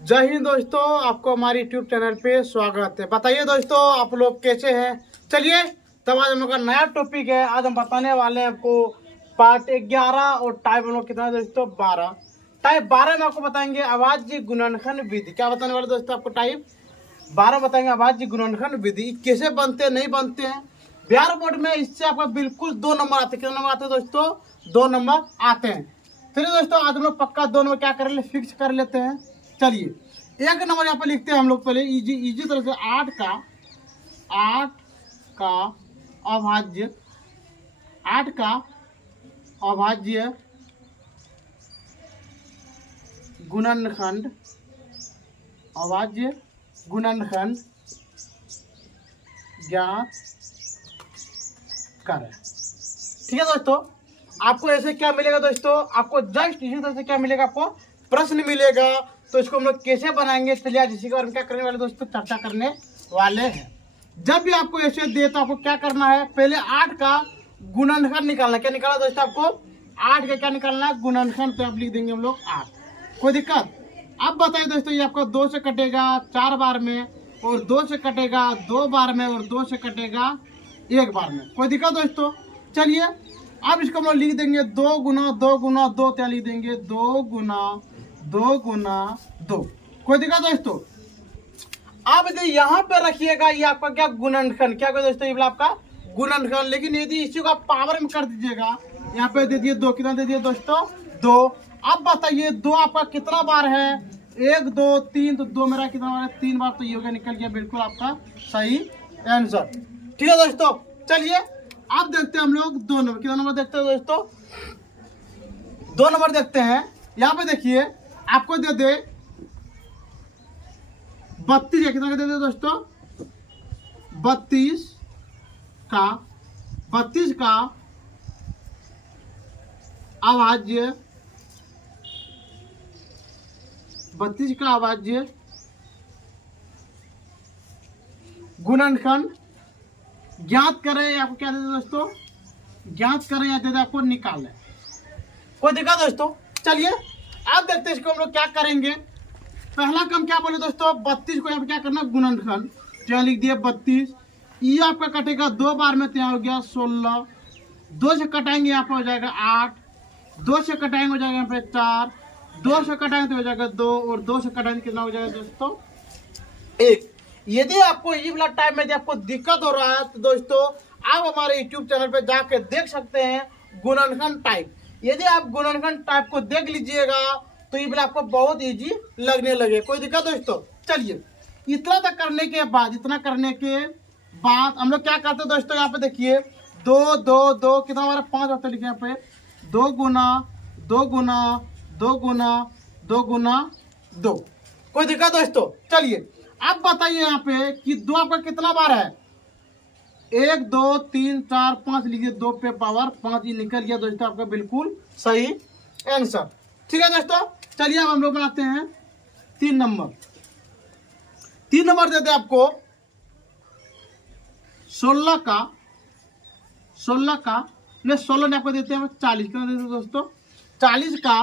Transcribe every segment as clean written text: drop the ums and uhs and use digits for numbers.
जय हिंद दोस्तों, आपको हमारे यूट्यूब चैनल पे स्वागत है। बताइए दोस्तों, आप लोग कैसे हैं। चलिए, तब आज हम लोग का नया टॉपिक है। आज हम बताने वाले हैं आपको पार्ट 11 और टाइप हम लोग कितना है दोस्तों 12। टाइप 12 में आपको बताएंगे आवाज गुणनखंड विधि। क्या बताने वाले दोस्तों आपको टाइप 12 बताएंगे आवाज गुणनखंड विधि कैसे बनते हैं, नहीं बनते हैं। बिहार बोर्ड में इससे आपका बिल्कुल 2 नंबर आते हैं। कितने नंबर आते हैं दोस्तों? 2 नंबर आते हैं। चलिए दोस्तों, आज हम लोग पक्का 2 नंबर क्या कर ले फिक्स कर लेते हैं। चलिए, एक नंबर यहाँ पे लिखते हैं हम लोग पहले इजी इजी तरह से। 8 का अभाज्य, 8 का अभाज्य गुणनखंड, अभाज्य गुणनखंड ज्ञात करें। ठीक है दोस्तों, आपको ऐसे क्या मिलेगा दोस्तों? आपको जस्ट इसी तरह से क्या मिलेगा? आपको प्रश्न मिलेगा। तो इसको हम लोग कैसे बनाएंगे, चलिए आज इसी के बारे में क्या करने वाले दोस्तों चर्चा करने वाले हैं। जब भी आपको ऐसे दे तो आपको क्या करना है? पहले 8 का गुणनखंड निकालना। क्या निकालना दोस्तों? आपको 8 का क्या निकालना है? गुणनखंड। तो आप लिख देंगे हम लोग 8। कोई दिक्कत? अब बताइए दोस्तों, ये आपका 2 से कटेगा 4 बार में, और 2 से कटेगा 2 बार में, और 2 से कटेगा 1 बार में। कोई दिक्कत दोस्तों? चलिए, अब इसको हम लोग लिख देंगे 2 गुना 2 गुना 2। क्या लिख देंगे? 2 गुना 2 गुना 2। कोई दिक्कत दोस्तों? अब यदि यहाँ पे रखिएगा, ये आपका क्या गुणनखंड, क्या कोई दोस्तों? ये बोला आपका गुणनखंड। लेकिन यदि इसी को आप पावर में कर दीजिएगा, यहाँ पे दे दिए 2। कितना दे दिए दोस्तों? 2। अब बताइए 2 आपका कितना बार है? 1 2 3। तो 2 मेरा कितना बार है? 3 बार। तो ये हो गया, निकल गया बिल्कुल आपका सही आंसर। ठीक है दोस्तों, चलिए अब देखते हैं हम लोग 2 नंबर। कितना नंबर देखते हैं दोस्तों? 2 नंबर देखते हैं। यहाँ पे देखिए, आपको दे दे 32। कितना दे दे दोस्तों? 32 का अभाज्य, 32 का अभाज्य गुणनखंड ज्ञात करें। आपको क्या देते दोस्तों? ज्ञात करें या दे दे आपको निकालें। कोई दिक्कत दोस्तों? चलिए अब देखते हैं इसको हम लोग क्या करेंगे। पहला काम क्या बोले दोस्तों? 32 को यहाँ पे क्या करना? गुणनखंड। तो यहाँ लिख दिया 32। ये आपका कटेगा 2 बार में, तो यहाँ हो गया 16। 2 से कटाएंगे यहाँ पे हो जाएगा 8। 2 से कटाएंगे हो जाएगा यहाँ पे 4। 2 से कटाएंगे तो हो जाएगा 2, और 2 से कटाएंगे कितना हो जाएगा दोस्तों? 1। यदि आपको ये वाला टाइम में यदि आपको दिक्कत हो रहा है तो दोस्तों आप हमारे यूट्यूब चैनल पे जाके देख सकते हैं गुणनखंड टाइप। यदि आप गुणनखंड टाइप को देख लीजिएगा तो ये वाला आपको बहुत इजी लगने लगे। कोई दिक्कत दोस्तों? चलिए, इतना तक करने के बाद, इतना करने के बाद हम लोग क्या करते हैं दोस्तों? यहाँ पे देखिए 2 2 2 कितना हमारा 5 होता है। लिखे यहाँ पे 2 गुना 2 गुना 2 गुना 2 गुना 2। कोई दिक्कत दोस्तों? चलिए अब बताइए यहाँ पे कि 2 आपका कितना बार है? 1 2 3 4 5। लीजिए 2 पे पावर 5। ये निकल गया दोस्तों आपका बिल्कुल सही आंसर। ठीक है दोस्तों, चलिए अब हम लोग बनाते हैं 3 नंबर। 3 नंबर देते हैं आपको 16 का नहीं, 16 ने आपको देते हैं 40। कितना देते हैं दोस्तों? 40 का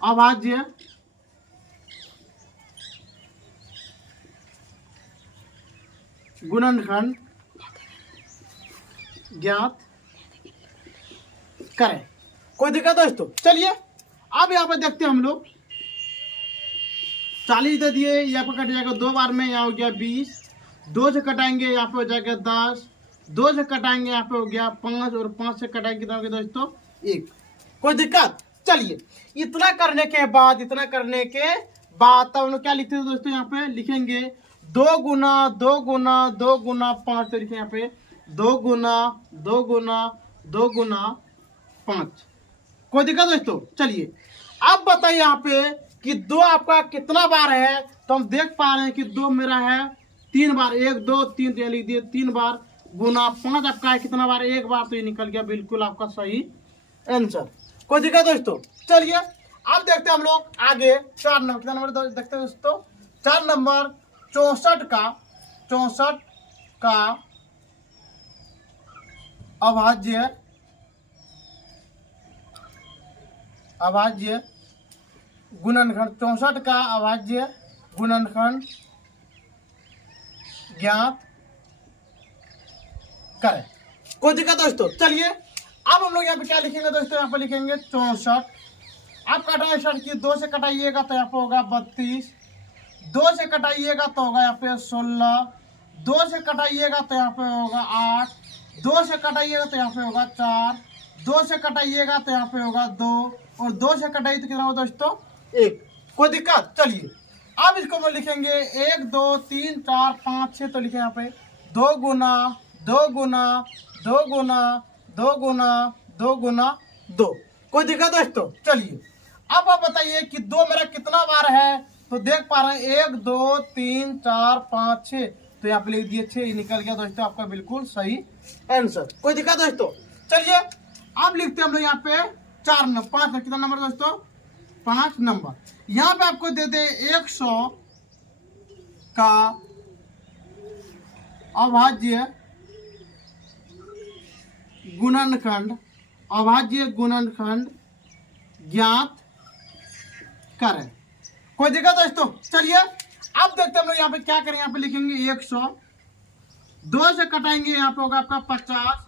अभाज्य गुणनखंड ज्ञात करें। कोई दिक्कत दोस्तों? चलिए अब यहाँ पे देखते हैं हम लोग 40 दे दिए, यहाँ पे कट जाएगा 2 बार में, यहाँ हो गया 20। 2 से कटाएंगे यहाँ पे हो जाएगा 10। 2 से कटाएंगे यहाँ पे हो गया 5, और 5 से कटाएंगे कितना हो गया दोस्तों? 1। कोई दिक्कत? चलिए, इतना करने के बाद तब हम लोग क्या लिखते हैं दोस्तों? यहाँ पे लिखेंगे 2 गुना 2 गुना 2 गुना 5। तो लिखे यहाँ पे 2 गुना 2 गुना 2 गुना 5। कोई दिक्कत दोस्तों? चलिए अब बताइए यहाँ पे कि 2 आपका कितना बार है? तो हम देख पा रहे हैं कि 2 मेरा है 3 बार। 1 2 3, तो लिख दिए 3 बार। गुना 5 आपका है कितना बार? 1 बार। तो ये निकल गया बिल्कुल आपका सही आंसर। कोई दिक्कत दोस्तों? चलिए अब देखते हैं हम लोग आगे 4 नंबर। कितना नंबर देखते हैं दोस्तों? 4 नंबर 64 का अभाज्य अभाज्य गुणनखंड, 64 का अभाज्य गुणनखंड ज्ञात करें। कोई दिक्कत दोस्तों? चलिए अब हम लोग यहाँ पे क्या लिखेंगे दोस्तों, यहाँ पे लिखेंगे 64। अब कटाई शर्ट की 2 से कटाइएगा तो यहाँ पे होगा 32, 2 से कटाइएगा तो होगा यहाँ पे 16, 2 से कटाइएगा तो यहाँ पे होगा 8, 2 से कटाइएगा तो यहाँ पे होगा 4, 2 से कटाइएगा तो यहाँ पे होगा 2, और 2 से कटाइए तो कितना होगा दोस्तों 1। कोई दिक्कत? चलिए अब इसको हम लिखेंगे 1 2 3 4 5 6, तो लिखे यहाँ पे 2 गुना 2 गुना 2 गुना 2 गुना 2 गुना 2। कोई दिक्कत दोस्तों? चलिए अब आप बताइए कि 2 मेरा कितना बार है, तो देख पा रहे हैं 1 2 3 4 5 6, तो यहाँ पे लिख दिए 6, निकल गया दोस्तों आपका बिल्कुल सही आंसर। कोई दिक्कत दोस्तों? चलिए अब लिखते हैं हम लोग यहाँ पे 4 नंबर 5, कितना नंबर दोस्तों 5 नंबर। यहाँ पे आपको दे दे 100 का अभाज्य गुणनखंड, अभाज्य गुणनखंड ज्ञात करें। कोई दिक्कत दोस्तों? चलिए अब देखते हैं हम लोग यहाँ पे क्या करें। यहाँ पे लिखेंगे 100, 2 से कटाएंगे यहाँ पे होगा आपका 50,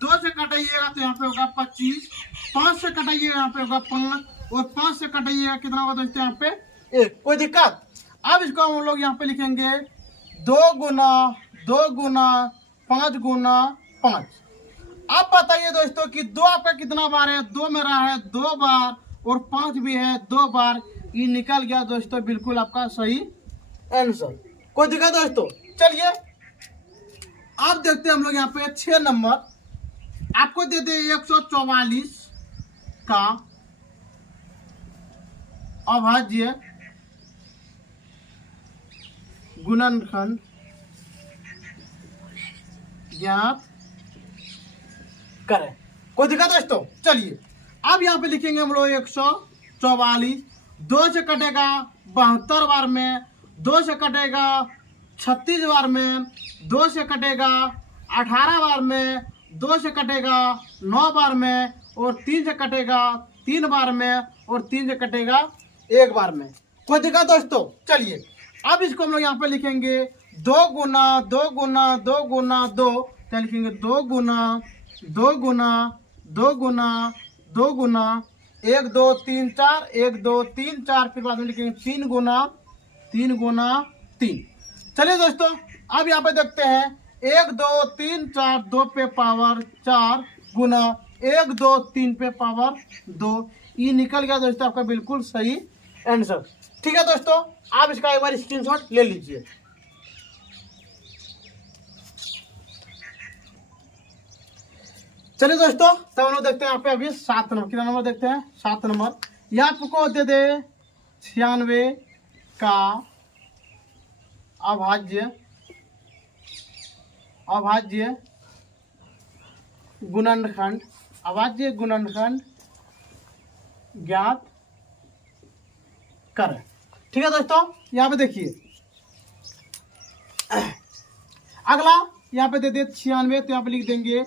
2 से कटाइएगा तो यहाँ पे होगा 25, 5 से कटाइएगा यहाँ पे होगा 5, और 5 से कटाइएगा कितना होगा दोस्तों यहाँ पे 1। कोई दिक्कत? अब इसको हम लोग यहाँ पे लिखेंगे 2 गुना 2 गुना 5 गुना 5। अब बताइए दोस्तों कि 2 आपका कितना बार है, 2 मेरा है 2 बार, और 5 भी है 2 बार, ये निकल गया दोस्तों बिल्कुल आपका सही आंसर। कोई दिक्कत दोस्तों? चलिए अब देखते हैं हम लोग यहाँ पे 6 नंबर। आपको दे दे 144 का अभाज्य गुणनखंड ज्ञात करें। कोई दिक्कत दोस्तों? चलिए अब यहाँ पे लिखेंगे हम लोग 144, 2 से कटेगा 72 बार में, 2 से कटेगा 36 बार में, 2 से कटेगा 18 बार में, 2 से कटेगा 9 बार में, और 3 से कटेगा 3 बार में, और 3 से कटेगा 1 बार में। कोई दिक्कत दोस्तों? चलिए अब इसको हम लोग यहाँ पे लिखेंगे 2 गुना 2 गुना 2 गुना 2, क्या लिखेंगे 2 गुना 2 गुना 2 गुना 2 गुना 1 2 3 4 1 2 3 4, फिर बाद में लिखेंगे 3 गुना 3 गुना 3। चलिए दोस्तों अब यहाँ पे देखते हैं 1 2 3 4 2 पे पावर 4 गुना 1 2 3 पे पावर 2, ये निकल गया दोस्तों आपका बिल्कुल सही आंसर। ठीक है दोस्तों, आप इसका एक बार स्क्रीनशॉट ले लीजिए। चलिए दोस्तों तब हम लोग देखते हैं यहाँ पे अभी 7 नंबर, कितना नंबर देखते हैं 7 नंबर। यह आपको दे दे 96 का अभाज्य अभाज्य गुणनखंड, अभाज्य गुणनखंड ज्ञात करें। ठीक है दोस्तों, यहाँ पे देखिए अगला यहाँ पे दे दे 96, तो यहाँ पे लिख देंगे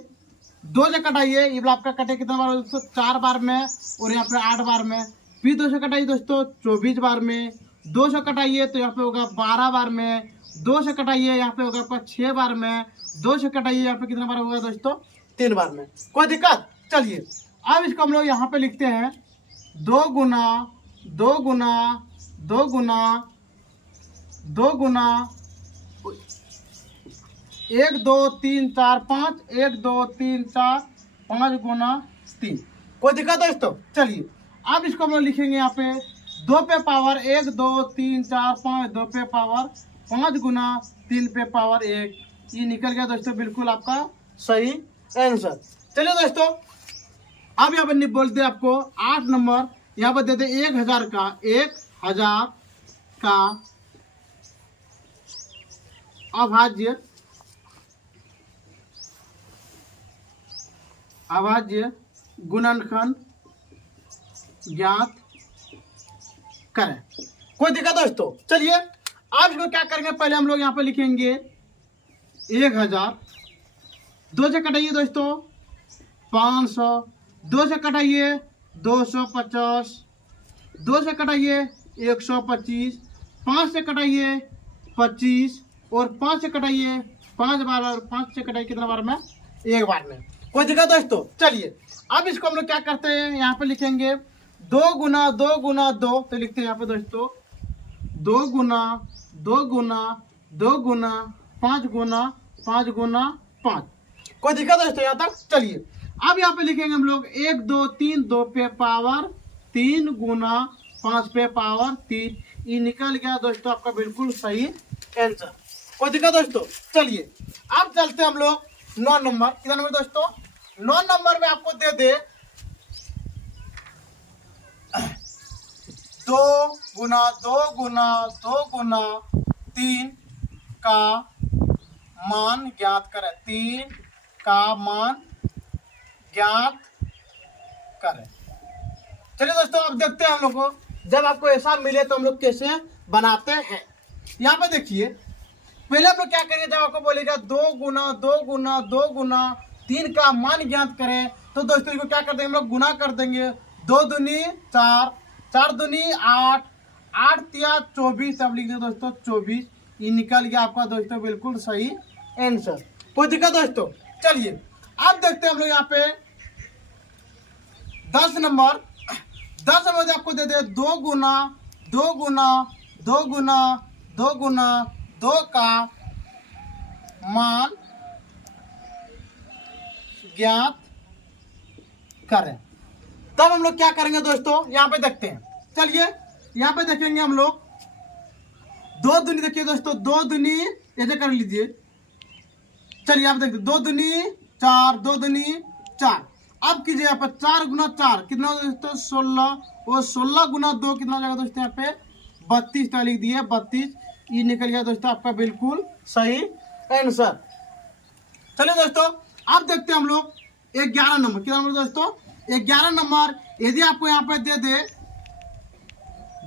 2 से कटाइए, ये आपका कटे कितना बार दोस्तों 4 बार में, और यहाँ पे 8 बार में। फिर 2 से कटाइए दोस्तों 24 बार में, 2 से कटाइए तो यहाँ पे होगा 12 बार में, 2 से कटाइए यहाँ पे होगा आपका 6 बार में, 2 से कटाइए यहाँ पे कितना बार होगा दोस्तों 3 बार में। कोई दिक्कत? चलिए अब इसको हम लोग यहाँ पे लिखते हैं 2 गुना 2 गुना 2 गुना 2 गुना 1 2 3 4 5, 1 2 3 4 5 गुना 3। कोई दिक्कत दोस्तों? चलिए अब इसको हम लोग लिखेंगे यहाँ पे 2 पे पावर 1 2 3 4 5, 2 पे पावर 5 गुना 3 पे पावर 1, ये निकल गया दोस्तों बिल्कुल आपका सही आंसर। चलिए दोस्तों अब यहाँ पे बोलते हैं आपको 8 नंबर। यहाँ पर देते 1000 का अभाज्य अभाज्य गुणनखंड ज्ञात करें। कोई दिक्कत दोस्तों? चलिए अब इसको क्या करेंगे, पहले हम लोग यहाँ पे लिखेंगे 1000, 2 से कटाइए दोस्तों 500, 2 से कटाइए 250, 2 से कटाइए 125, 5 से कटाइए 25 और 5 से कटाइए 5 बार और 5 से कटाइए कितना बार में? एक बार में। कोई दिक्कत दोस्तों? चलिए अब इसको हम लोग क्या करते हैं, यहाँ पे लिखेंगे 2 गुना 2 गुना 2, तो लिखते हैं यहाँ पे दोस्तों 2 गुना 2 गुना 2 गुना 5 गुना 5 गुना 5। कोई दिक्कत दोस्तों यहाँ तक? चलिए अब यहाँ पे लिखेंगे हम लोग 1 2 3 2 पे पावर 3 गुना 5 पे पावर 3। ये निकल गया दोस्तों आपका बिल्कुल सही आंसर। कोई दिक्कत दोस्तों? चलिए अब चलते हैं हम लोग 9 नंबर। कितना नंबर दोस्तों? 9 नंबर में आपको दे दे 2 गुना 2 गुना 2 गुना 3 का मान ज्ञात करें। 3 का मान ज्ञात करें। चलिए दोस्तों अब देखते हैं हम लोग को जब आपको ऐसा मिले तो हम लोग कैसे बनाते हैं। यहाँ पे देखिए पहले हम लोग क्या करेंगे, जब आपको बोलेगा 2 गुना 2 गुना 2 गुना 3 का मान ज्ञात करें, तो दोस्तों इसको क्या कर देंगे हम लोग? गुना कर देंगे। 2 दूनी 4, 4 दूनी 8, 8 तिया 24, अब लिख दें दोस्तों 24। ये निकल गया आपका दोस्तों बिल्कुल सही आंसर। कोई दिक्कत दोस्तों? चलिए अब देखते हैं हम लोग यहाँ पे 10 नंबर। 10 नंबर आपको दे दे 2 गुना 2 गुना 2 गुना 2 गुना 2 का मान ज्ञात करें। तब हम लोग क्या करेंगे दोस्तों, यहाँ पे देखते हैं। चलिए यहाँ पे देखेंगे हम लोग 2 दूनी, देखिए दोस्तों 2 दूनी ऐसे कर लीजिए। चलिए आप देखते 2 दूनी 4, 2 दूनी 4। अब कीजिए यहाँ पर 4 गुना 4 कितना दोस्तों? 16, और 16 गुना 2 कितना हो जाएगा दोस्तों? यहाँ पे 32 का लिख दिए 32। ये निकल गया दोस्तों आपका बिल्कुल सही आंसर। चलिए दोस्तों अब देखते हैं हम लोग 11 नंबर। कितना नंबर दोस्तों? 11 नंबर। यदि आपको यहाँ पे दे दे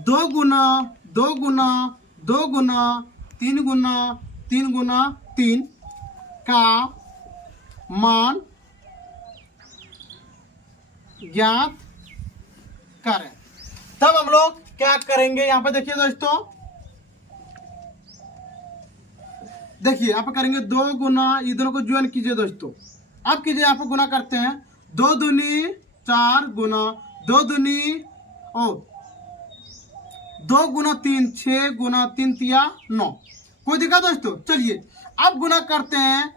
2 गुना 2 गुना 2 गुना 3 गुना 3 गुना 3 का मान ज्ञात करें, तब हम लोग क्या करेंगे? यहाँ पे देखिए दोस्तों, देखिए यहाँ पे करेंगे 2 गुना, ये दोनों को ज्वाइन कीजिए दोस्तों। अब कीजिए यहाँ पे गुना करते हैं 2 दूनी 4 गुना 2 दूनी और 2 गुना 3 6 गुना 3 तिया 9। कोई दिक्कत दोस्तों? चलिए अब गुना करते हैं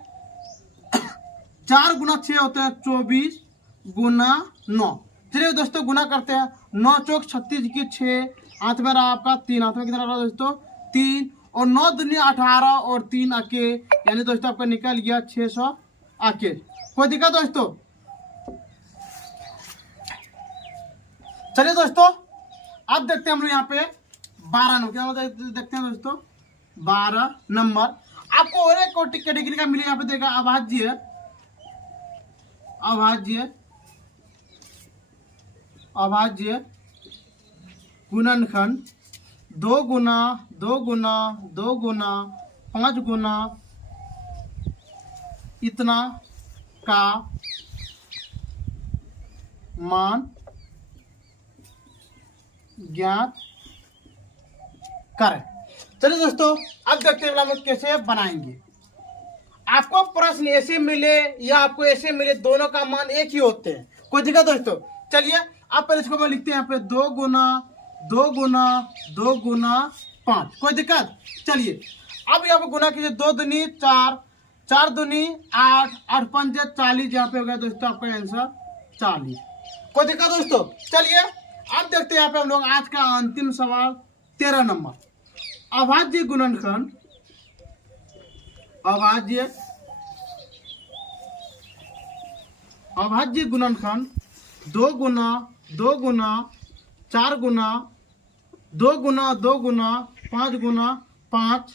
4 गुना 6 होते हैं 24 गुना 9। चलिए दोस्तों गुना करते हैं 9 चौक 36 की 6, हाथ में रहा आपका 3, हाथ में कितना रहा दोस्तों? 3, और 9 दुनिया 18 और 3 आके, यानी दोस्तों आपका निकल गया 600 आके। कोई दिक्कत दोस्तों? चलिए दोस्तों अब देखते हैं हम लोग यहाँ पे 12 नंबर। क्या देखते हैं दोस्तों? 12 नंबर आपको और एक कैटेगरी का मिले। यहाँ पे देखा अभाज्य, अभाज्य अभाज्य गुणनखंड 2 गुना 2 गुना 2 गुना 5 गुना इतना का मान ज्ञात करें। चलिए दोस्तों अब देखते हैं हम लोग कैसे बनाएंगे। आपको प्रश्न ऐसे मिले या आपको ऐसे मिले, दोनों का मान एक ही होते हैं। कोई दिक्कत दोस्तों? चलिए आप पहले इसको लिखते हैं यहाँ पे 2 गुना 2 गुना 2 गुना 5। कोई दिक्कत? चलिए अब यहाँ पे गुना कीजिए 2 दूनी 4, 4 दूनी 8, 8 5 40। यहाँ पे हो गया दोस्तों आपका आंसर 40। कोई दिक्कत doस्तों? चलिए अब देखते हैं यहाँ पे हम लोग आज का अंतिम सवाल 13 नंबर। अभाज्य गुणनखंड, अभाज्य गुणनखंड 2 गुना 2 गुना 4 गुना 2 गुना 2 गुना 5 गुना 5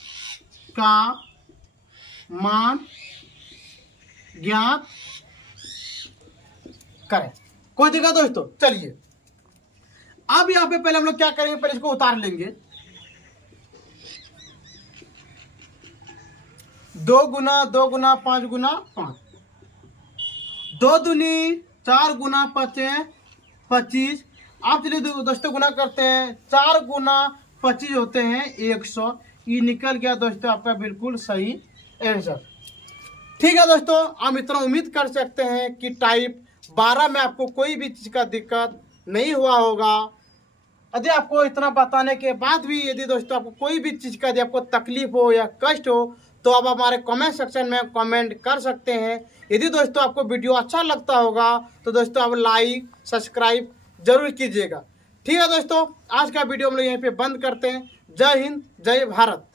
का मान ज्ञात करें। कोई दिक्कत दोस्तों? चलिए अब यहाँ पे पहले हम लोग क्या करेंगे, पहले इसको उतार लेंगे। 2 गुना 2 गुना 5 गुना 5, 2 दूनी 4 गुना 5 25। आप चलिए दोस्तों गुना करते हैं, 4 गुना 25 होते हैं 100। ये निकल गया दोस्तों आपका बिल्कुल सही आंसर। ठीक है दोस्तों, हम इतना उम्मीद कर सकते हैं कि टाइप 12 में आपको कोई भी चीज़ का दिक्कत नहीं हुआ होगा। यदि आपको इतना बताने के बाद भी यदि दोस्तों आपको कोई भी चीज़ का यदि आपको तकलीफ हो या कष्ट हो तो आप हमारे कमेंट सेक्शन में कमेंट कर सकते हैं। यदि दोस्तों आपको वीडियो अच्छा लगता होगा तो दोस्तों आप लाइक सब्सक्राइब जरूर कीजिएगा। ठीक है दोस्तों, आज का वीडियो हम लोग यहीं पे बंद करते हैं। जय हिंद, जय भारत।